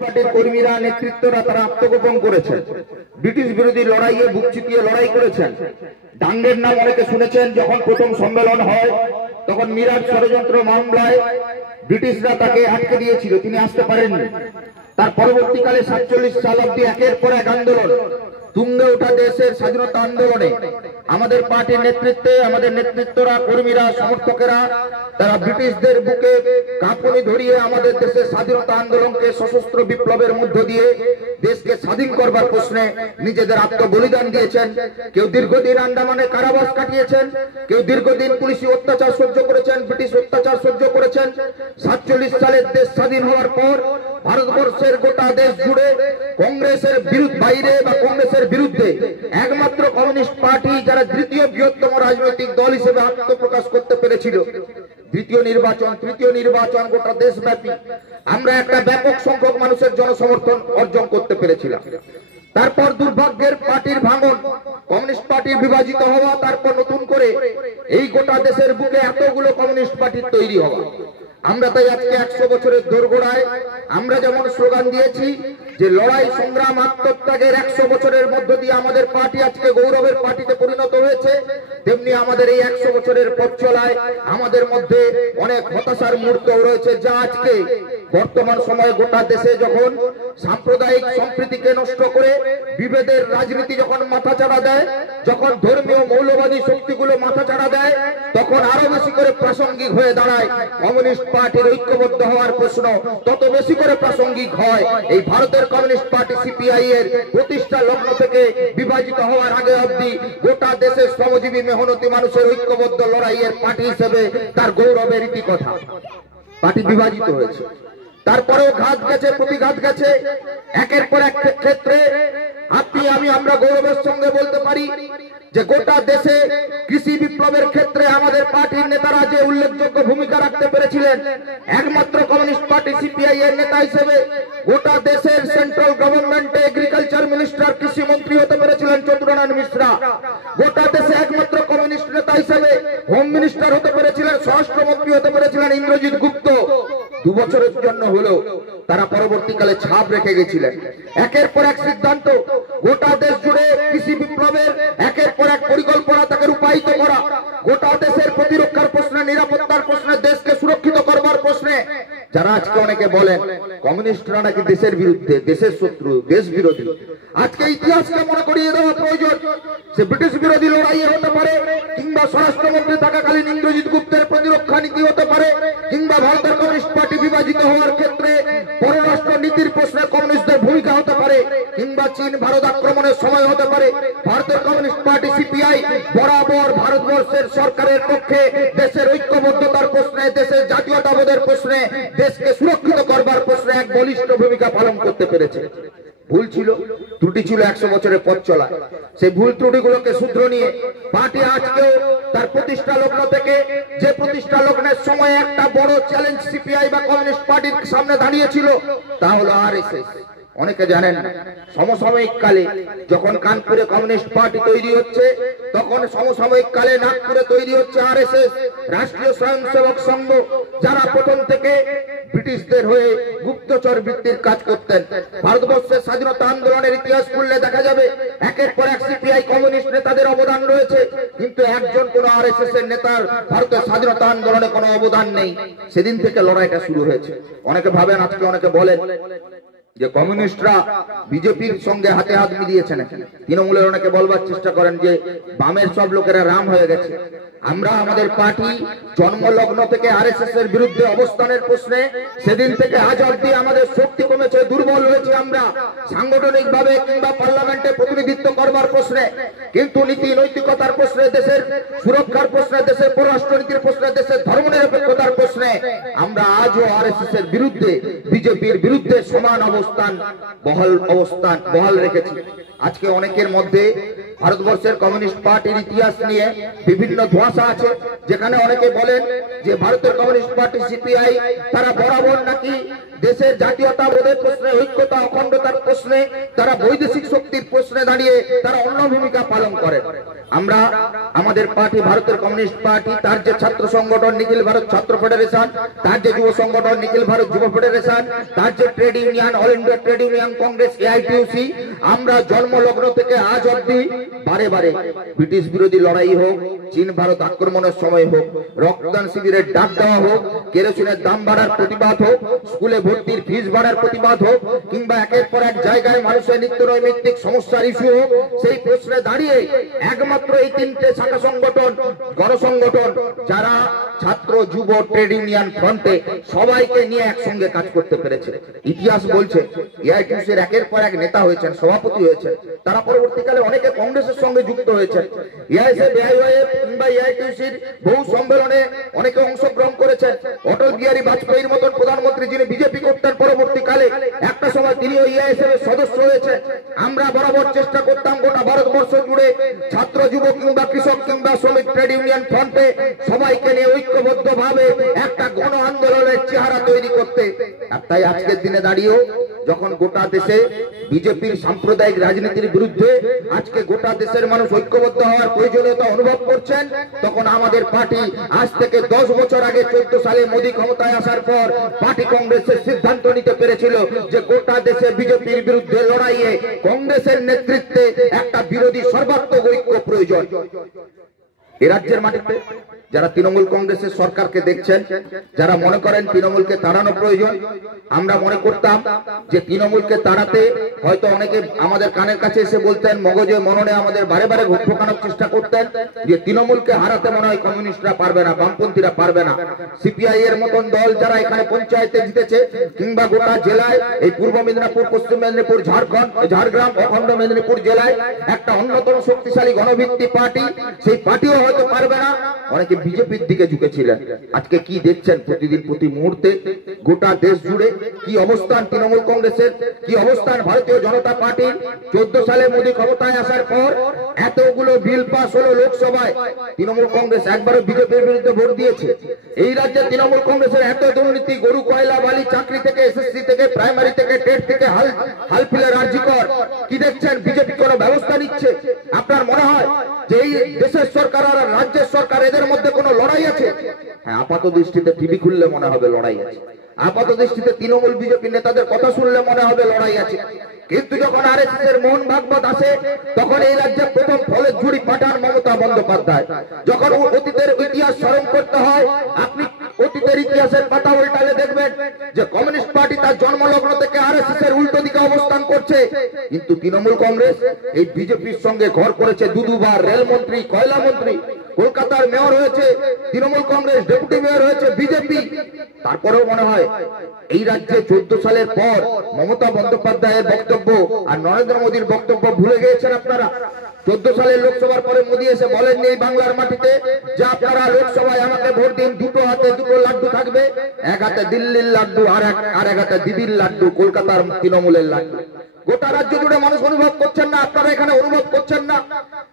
পার্টির কর্মীরা নেতৃত্বরা তারা আত্মগোপন করেছেন, ব্রিটিশ বিরোধী লড়াইয়ে বুক চিতিয়ে লড়াই করেছেন। ডাঙ্গের নাম অনেকে শুনেছেন। যখন প্রথম সম্মেলন হয় তখন মিরাট ষড়যন্ত্র মামলায় ব্রিটিশরা তাকে আটকে দিয়েছিল, তিনি আসতে পারেননি। তার পরবর্তীকালে 47 সাল অব্দি একের পর এক আন্দোলন, তুঙ্গে ওঠা দেশের স্বাধীনতা আন্দোলনে আমাদের পার্টির নেতৃত্বে আমাদের নেতৃত্বরা, কর্মীরা, সমর্থকেরা তারা ব্রিটিশদের বুকে কাঁপুনি ধরিয়ে আমাদের দেশের স্বাধীনতা আন্দোলনকে সশস্ত্র বিপ্লবের মধ্য দিয়ে দেশকে স্বাধীন করবার প্রশ্নে নিজেদের আত্মবলিদান দিয়েছেন। কেউ দীর্ঘদিন আন্দামানে কারাবাস কাটিয়েছেন, কেউ দীর্ঘদিন পুলিশি অত্যাচার সহ্য করেছেন, ব্রিটিশ অত্যাচার সহ্য করেছেন। 47 সালের দেশ স্বাধীন হওয়ার পর ভারতবর্ষের গোটা দেশ জুড়ে কংগ্রেসের বাইরে বা কংগ্রেসের বিরুদ্ধে একমাত্র কমিউনিস্ট পার্টি যারা দ্বিতীয় বৃহত্তম রাজনৈতিক দল হিসেবে আত্মপ্রকাশ করতে পেরেছিল। দ্বিতীয় নির্বাচন, তৃতীয় নির্বাচন গোটা দেশব্যাপী আমরা একটা ব্যাপক সংখ্যক মানুষের জনসমর্থন অর্জন করতে পেরেছিলাম। তারপর দুর্ভাগ্যের পার্টির ভাঙন, কমিউনিস্ট পার্টির বিভাজিত হওয়া, তারপর নতুন করে এই গোটা দেশের বুকে এতগুলো কমিউনিস্ট পার্টির তৈরি হওয়া। আমরা তাই আজকে 100 বছরের দোরগোড়ায় আমরা যেমন স্লোগান দিয়েছি যে লড়াই সংগ্রাম আত্মত্যাগের 100 বছরের মধ্য দিয়ে আমাদের পার্টি আজকে গৌরবের পার্টিতে পরিণত হয়েছে, তেমনি আমাদের এই 100 বছরের পথ চলায় আমাদের মধ্যে অনেক হতাশার মুহূর্ত রয়েছে, যা আজকে বর্তমান সময়ে গোটা দেশে যখন সাম্প্রদায়িক সম্প্রীতিকে নষ্ট করে বিভেদের রাজনীতি যখন মাথাচাড়া দেয়, যখন ধর্মীয় মৌলবাদী শক্তিগুলো মাথাচাড়া দেয়, তখন আরো বেশি করে প্রাসঙ্গিক হয়ে দাঁড়ায় কমিউনিস্ট পার্টির ঐক্যবদ্ধ হওয়ার প্রশ্ন। তত বেশি করে প্রাসঙ্গিক হয় এই ভারতের কমিউনিস্ট পার্টি সিপিআই এর প্রতিষ্ঠা লগ্ন থেকে বিভাজিত হওয়ার আগে অবধি গোটা দেশের শ্রমজীবী মেহনতি মানুষের ঐক্যবদ্ধ লড়াইয়ের পার্টি হিসেবে তার গৌরবের ইতিকথা। পার্টি বিভাজিত হয়েছে, তারপরেও ঘাত গেছে, প্রতিঘাত গেছে, একের পর এক ক্ষেত্রে আপনি আমি আমরা গৌরবের সঙ্গে বলতে পারি যে গোটা দেশে কৃষি বিপ্লবের ক্ষেত্রে আমাদের পার্টির নেতারা যে উল্লেখযোগ্য ভূমিকা রাখতে পেরেছিলেন, একমাত্র কমিউনিস্ট পার্টি সিপিআই এর নেতা হিসেবে গোটা দেশের সেন্ট্রাল গভর্নমেন্টে এগ্রিকালচার মিনিস্টার, কৃষি মন্ত্রী হতে পেরেছিলেন চন্দ্রনারায়ণ মিশ্রা। গোটা দেশে একমাত্র কমিউনিস্ট নেতা হিসেবে হোম মিনিস্টার হতে পেরেছিলেন, স্বরাষ্ট্রমন্ত্রী হতে পেরেছিলেন ইন্দ্রজিৎ গুপ্ত। 2 বছরের জন্য হলেও তারা পরবর্তীকালে ছাপ রেখে গেছিলেন। একের পর এক সিদ্ধান্ত, গোটা দেশ জুড়ে কৃষি বিপ্লবের একের পর এক পরিকল্পনা তাকে রূপায়িত করা, গোটা দেশের প্রতিরক্ষার প্রশ্নে, নিরাপত্তার প্রশ্নে, দেশকে সুরক্ষিত করবার প্রশ্নে। যারা আজকে অনেকে বলেন কমিউনিস্টরা নাকি দেশের বিরুদ্ধে, দেশের শত্রু, দেশ বিরোধী, আজকে ইতিহাসকে মনে করিয়ে দেওয়া প্রয়োজন। সে ব্রিটিশ বিরোধী লড়াইয়ে হতে পারে, কিংবা স্বরাষ্ট্রমন্ত্রী থাকাকালীন ইন্দ্রজিৎ গুপ্তের প্রতিরক্ষা নীতি হতে পারে, কিংবা ভারতের কমিউনিস্ট পার্টি বিভাজিত হওয়ার ক্ষেত্রে পররাষ্ট্র নীতির প্রশ্নে কমিউনিস্টদের ভূমিকা হতে পারে, কিংবা চীন ভারত আক্রমণের সময় হতে পারে। ভারতের কমিউনিস্ট পার্টি সিপিআই বরাবর ভারতবর্ষের সরকারের পক্ষে দেশের ঐক্যবদ্ধতার প্রশ্নে, দেশের জাতীয়তাবোধের প্রশ্নে, দেশকে সুরক্ষিত করবার প্রশ্নে এক বলিষ্ঠ ভূমিকা পালন করতে পেরেছে। ভুল ছিল, ত্রুটি ছিল 100 বছরের পথ চলা। সেই ভুল ত্রুটিগুলোকে শুধরে নিয়ে পার্টি আজকেও তার প্রতিষ্ঠা লগ্ন থেকে, যে প্রতিষ্ঠা লগ্নের সময় একটা বড় চ্যালেঞ্জ সিপিআই বা কমিউনিস্ট পার্টির সামনে দাঁড়িয়েছিল, তা হলো আরএসএস। অনেকে জানেন না, সমসাময়িক কালে যখন কানপুরে কমিউনিস্ট পার্টি তৈরি হচ্ছে, তখন সমসাময়িক কালে নাগপুরে তৈরি হচ্ছে আরএসএস, রাষ্ট্রীয় স্বয়ংসেবক সংঘ, যারা প্রথম থেকে ব্রিটিশদের হয়ে গুপ্তচর বৃত্তির কাজ করতেন। ভারতবর্ষের স্বাধীনতা আন্দোলনের ইতিহাস পড়লে দেখা যাবে একের পর এক সিপিআই কমিউনিস্ট নেতাদের অবদান রয়েছে, কিন্তু একজন কোন আরএসএস এর নেতার ভারতের স্বাধীনতা আন্দোলনে কোনো অবদান নেই। সেদিন থেকে লড়াইটা শুরু হয়েছে। অনেকে ভাবেন, আজকে অনেকে বলেন যে কমিউনিস্টরা বিজেপির সঙ্গে হাতে হাত মিলিয়েছে নাকি। তৃণমূলের অনেকে বলবার চেষ্টা করেন যে বামের সব লোকেরা রাম হয়ে গেছে। আমরা আমাদের পার্টি জন্মলগ্ন থেকে আরএসএস এর বিরুদ্ধে অবস্থানের প্রশ্নে সেদিন থেকে আজ অবধি আমাদের শক্তি কমেছে, দুর্বল হয়েছে আমরা সাংগঠনিক ভাবে কিংবা পার্লামেন্টে প্রতিনিধিত্ব করবার প্রশ্নে, কিন্তু নীতি নৈতিকতার প্রশ্নে, দেশের সুরক্ষার প্রশ্নে, দেশের পররাষ্ট্রনীতির প্রশ্নে, দেশের ধর্মনিরপেক্ষতার প্রশ্নে আমরা আজও আরএসএস এর বিরুদ্ধে, বিজেপির বিরুদ্ধে সমান অবস্থান বহাল রেখেছি। আজকে অনেকের মধ্যে ভারতবর্ষের কমিউনিস্ট পার্টির ইতিহাস নিয়ে বিভিন্ন ধোঁয়াশা আছে, যেখানে অনেকে বলেন যে ভারতের কমিউনিস্ট পার্টি সিপিআই তারা বরাবর নাকি দেশের জাতীয়তাবোধের প্রশ্নে, ঐক্যতা অখণ্ডতার প্রশ্নে, তারা বৈদেশিক শক্তির প্রশ্নে দাঁড়িয়ে তারা অন্য ভূমিকা পালন করে। আমরা আমাদের পার্টি ভারতের কমিউনিস্ট পার্টি, তার যে ছাত্র সংগঠন নিখিল ভারত ছাত্র ফেডারেশন, তার যে যুব সংগঠন নিখিল ভারত যুব ফেডারেশন, তার যে trade union all India trade union Congress AITUC, আমরা জন্মলগ্ন থেকে আজ অব্দি বারে বারে ব্রিটিশ বিরোধী লড়াই হোক, চীন ভারত আক্রমণের সময় হোক, রক্তদান শিবিরের ডাক দেওয়া হোক, কেরোসিনের দাম বাড়ার প্রতিবাদ হোক, স্কুলে ভর্তির ফিস বাড়ার প্রতিবাদ হোক, কিংবা একের পর এক জায়গায় মানুষের নিত্য নৈমিত্তিক সমস্যার ইস্যু হোক, সেই প্রশ্নে দাঁড়িয়ে একমাত্র এই তিনটে শাখা সংগঠন, গণসংগঠন, যারা ছাত্র যুব ট্রেড ইউনিয়ন ফ্রন্টে সবাইকে নিয়ে একসঙ্গে কাজ করতে পেরেছে। ইতিহাস বলছে এআইটিউসির একের পর এক নেতা হয়েছেন, সভাপতি হয়েছেন, তারা পরবর্তীকালে অনেকে কংগ্রেসের সঙ্গে যুক্ত হয়েছেন। এআইএসএফ, এআইওয়াইএফ কিংবা এআইটিউসির বহু সম্মেলনে অনেকে অংশগ্রহণ করেছেন। অটল বিহারী বাজপেয়ীর মতন প্রধানমন্ত্রী যিনি বিজেপি করতেন, পরবর্তীকালে একটা সময় তিনিও এআইএসএফ এর সদস্য হয়েছে। আমরা বরাবর চেষ্টা করতাম গোটা ভারতবর্ষ জুড়ে ছাত্র যুব কিংবা কৃষক কিংবা শ্রমিক ট্রেড ইউনিয়ন ফ্রন্টে সবাইকে নিয়ে ঐক্যবদ্ধ ভাবে একটা গণ আন্দোলনের চেহারা তৈরি করতে। আর তাই আজকের দিনে দাঁড়িয়েও যখন গোটা দেশে বিজেপির সাম্প্রদায়িক রাজনীতির বিরুদ্ধে আজকে গোটা দেশের মানুষ ঐক্যবদ্ধ হওয়ার প্রয়োজনীয়তা অনুভব করছেন, তখন আমাদের পার্টি আজ থেকে 10 বছর আগে 14 সালে মোদী ক্ষমতায় আসার পর পার্টি কংগ্রেসের সিদ্ধান্ত নিতে পেরেছিল যে গোটা দেশে বিজেপির বিরুদ্ধে লড়াইয়ে কংগ্রেসের নেতৃত্বে একটা বিরোধী সর্বাত্মক ঐক্য প্রয়োজন। এ রাজ্যের মাটিতে যারা তৃণমূল কংগ্রেসের সরকারকে দেখছেন, যারা মনে করেন তৃণমূলকে তাড়ানো প্রয়োজন, আমরা মনে করতাম যে তৃণমূলকে তাড়াতে হয়তো অনেকে আমাদের কানের কাছে এসে বলতেন, মগজে মননে আমাদের বারে বারে ঢোকানোর চেষ্টা করতেন যে তৃণমূলকে হারাতে মনে হয় কমিউনিস্টরা পারবে না, বামপন্থীরা পারবে না। সিপিআই এর মতন দল যারা এখানে পঞ্চায়েতে জিতেছে কিংবা গোটা জেলায়, এই পূর্ব মেদিনীপুর, পশ্চিম মেদিনীপুর, ঝাড়গ্রাম, অখণ্ড মেদিনীপুর জেলায় একটা অন্যতম শক্তিশালী গণভিত্তি পার্টি, সেই পার্টিও হয়তো পারবে না। অনেকে বিজেপির দিকে ঝুঁকেছিলেন। আজকে কি দেখছেন প্রতিদিন প্রতি মুহূর্তে গোটা দেশ জুড়ে কি অবস্থান তৃণমূল কংগ্রেসের, কি অবস্থান ভারতীয় জনতা পার্টির। 14 সালে মোদী ক্ষমতায় আসার পর এতগুলো বিল পাস হলো লোকসভায়, তৃণমূল কংগ্রেস একবারও বিজেপির বিরুদ্ধে ভোট দিয়েছে। এই রাজ্যে তৃণমূল কংগ্রেসের এত দুর্নীতি, গরু কয়লা বালি, চাকরি থেকে এসএসসি থেকে প্রাইমারি থেকে টেট থেকে হালফিলের আর্জিকর, কি দেখছেন বিজেপি কোনো ব্যবস্থা নিচ্ছে? আপনার মনে হয় যে এই দেশের সরকার আর রাজ্যের সরকার এদের মধ্যে কোনো লড়াই আছে? হ্যাঁ, আপাত দৃষ্টিতে টিভি খুললে মনে হবে লড়াই আছে, আপাত দৃষ্টিতে তৃণমূল বিজেপি নেতাদের কথা শুনলে মনে হবে লড়াই আছে। কিন্তু যখন আরএসএস এর মোহন ভাগবত আসে, তখন এই রাজ্যে প্রথম ফলের ঝুড়ি পাঠান মমতা বন্দ্যোপাধ্যায়। যখন অতীতের ইতিহাস স্মরণ করতে হয়, আপনি অতীতের ইতিহাসের পাতা উল্টালে দেখবেন যে কমিউনিস্ট পার্টি তার জন্মলগ্ন থেকে আরএসএস এর উল্টো দিকে অবস্থান করছে। কিন্তু তৃণমূল কংগ্রেস এই বিজেপির সঙ্গে ঘর করেছে, দুবার রেলমন্ত্রী, কয়লা মন্ত্রী, কলকাতার মেয়র হয়েছে তৃণমূল কংগ্রেস, ডেপুটি মেয়র হয়েছে বিজেপি। তারপরেও মনে হয় এই রাজ্যে 14 সালের পর মমতা বন্দ্যোপাধ্যায়ের বক্তব্য আর নরেন্দ্র মোদীর বক্তব্য ভুলে গিয়েছেন আপনারা। 14 সালের লোকসভার পরে মোদী এসে বলেননি এই বাংলার মাটিতে যে আপনারা লোকসভায় আমাকে ভোট দিন, দুটো হাতে দুটো লাড্ডু থাকবে, এক হাতে দিল্লির লাড্ডু আর এক হাতে দিদির লাড্ডু, কলকাতার তৃণমূলের লাড্ডু। গোটা রাজ্য জুড়ে মানুষ অনুভব করছেন না, আপনারা এখানে অনুভব করছেন না।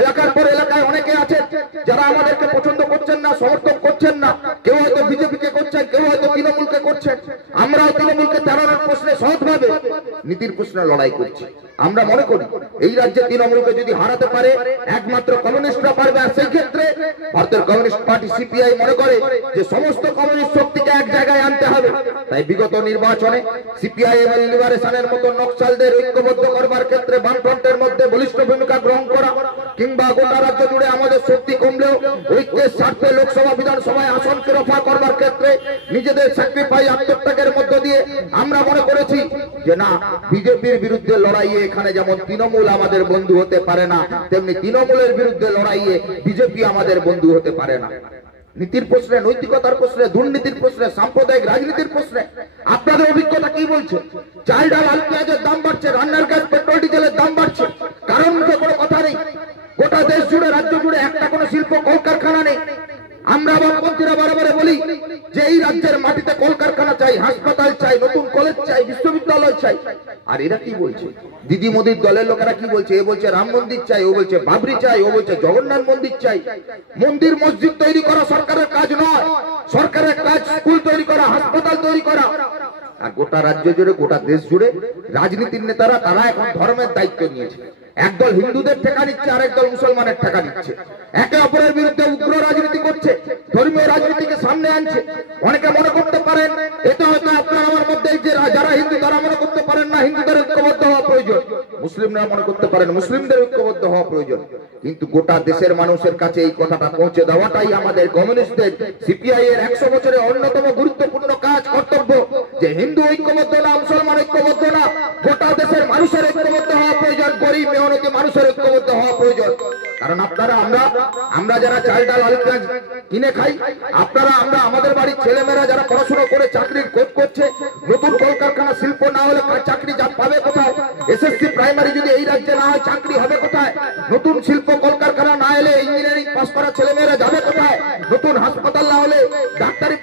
এলাকার পর এলাকায় অনেকে আছেন যারা আমাদেরকে পছন্দ করছেন না, সমর্থন করছেন না। কেউ হয়তো বিজেপিকে করছেন, কেউ হয়তো তৃণমূলকে করছেন। আমরাও তৃণমূলকে তাড়ানোর প্রশ্নে সৎভাবে নীতির প্রশ্নে লড়াই করছি। আমরা মনে করি এই রাজ্যে তৃণমূলকে যদি হারাতে পারে একমাত্র কমিউনিস্টরা পারবে। আর সেই ক্ষেত্রে ভারতের কমিউনিস্ট পার্টি সিপিআই মনে করে যে সমস্ত কমিউনিস্ট শক্তিকে এক জায়গায় আনতে হবে। তাই বিগত নির্বাচনে সিপিআই এবং লিবারেশনের মতো নকশালদের ঐক্যবদ্ধ করবার ক্ষেত্রে বামফ্রন্টের মধ্যে বলিষ্ঠ ভূমিকা গ্রহণ করা, কিংবা গোটা রাজ্য জুড়ে আমাদের শক্তি কমলেও ঐক্যের স্বার্থে লোকসভা বিধানসভায় আসনকে রফা করবার ক্ষেত্রে নিজেদের স্যাক্রিফাইস আত্মত্যাগের মধ্য দিয়ে আমরা মনে করেছি যে না, বিজেপির বিরুদ্ধে লড়াইয়ে এখানে যেমন তৃণমূল আমাদের বন্ধু হতে পারে না, তেমনি তৃণমূলের বিরুদ্ধে লড়াইয়ে বিজেপি আমাদের বন্ধু হতে পারে না। নীতির প্রশ্নে, নৈতিকতার প্রশ্নে, দুর্নীতির প্রশ্নে, সাম্প্রদায়িক রাজনীতির প্রশ্নে আপনাদের অভিজ্ঞতা কি বলছে? চাল ডাল আলু পেঁয়াজের দাম বাড়ছে, রান্নার গ্যাস পেট্রোল ডিজেলের দাম বাড়ছে, কারণ কোনো কথা নেই। গোটা দেশ জুড়ে, রাজ্য জুড়ে একটা কোনো শিল্প কলকারখানা নেই। আমরা বামপন্থীরা বারবার বলি যে এই রাজ্যের মাটিতে কলকারখানা চাই, হাসপাতাল চাই, নতুন কলেজ চাই, বিশ্ববিদ্যালয় চাই। আর এরা কি বলছে? দিদি মোদীর দলের লোকেরা কি বলছে? এ বলছে রাম মন্দির চাই, ও বলছে বাবরি চাই, ও বলছে জগন্নাথ মন্দির চাই। মন্দির মসজিদ তৈরি করা সরকারের কাজ নয়, সরকারের কাজ স্কুল তৈরি করা, হাসপাতাল তৈরি করা। আর গোটা রাজ্য জুড়ে গোটা দেশ জুড়ে রাজনীতির নেতারা তারা এখন ধর্মের দায়িত্ব নিয়েছে। একদল হিন্দুদের ঠেকা নিচ্ছে, আরেক দল মুসলমানের ঠেকা নিচ্ছে, একে অপরের বিরুদ্ধে উগ্র রাজনীতি করছে, ধর্মীয় রাজনীতিকে সামনে আনছে। অনেকে মনে করতে পারেন এটা হয়তো আপনার আমার মধ্যে যে যারা হিন্দু তারা মনে করতে পারেন না হিন্দুদের ঐক্যবদ্ধ হওয়া প্রয়োজন, মুসলিমরা মনে করতে পারেন মুসলিমদের ঐক্যবদ্ধ হওয়া প্রয়োজন। কিন্তু গোটা দেশের মানুষের কাছে এই কথাটা পৌঁছে দেওয়াটাই আমাদের কমিউনিস্টদের সিপিআই এর 100 বছরের অন্যতম গুরুত্বপূর্ণ কাজ, কর্তব্য। যে হিন্দু ঐক্যবদ্ধ না, মুসলমান ঐক্যবদ্ধ না, গোটা দেশের মানুষের ঐক্যবদ্ধ হওয়া প্রয়োজন, গরিব মেহনতি মানুষের ঐক্যবদ্ধ হওয়া প্রয়োজন। কারণ আপনারা আমরা যারা চাল ডাল আলু পেঁয়াজ কিনে খাই, আপনারা আমাদের বাড়ির ছেলেমেয়েরা যারা পড়াশোনা করে চাকরির খোঁজ করছে, নতুন কলকারখানা শিল্প না হলে চাকরি যা পাবে কোথায়? এসএসসি প্রাইমারি যদি এই রাজ্যে না হয় চাকরি হবে কোথায়? নতুন শিল্প কলকারখানা না এলে ইঞ্জিনিয়ারিং পাস করা ছেলেমেয়েরা যাবে কোথায়? নতুন হাসপাতাল না হলে ডাক্তারি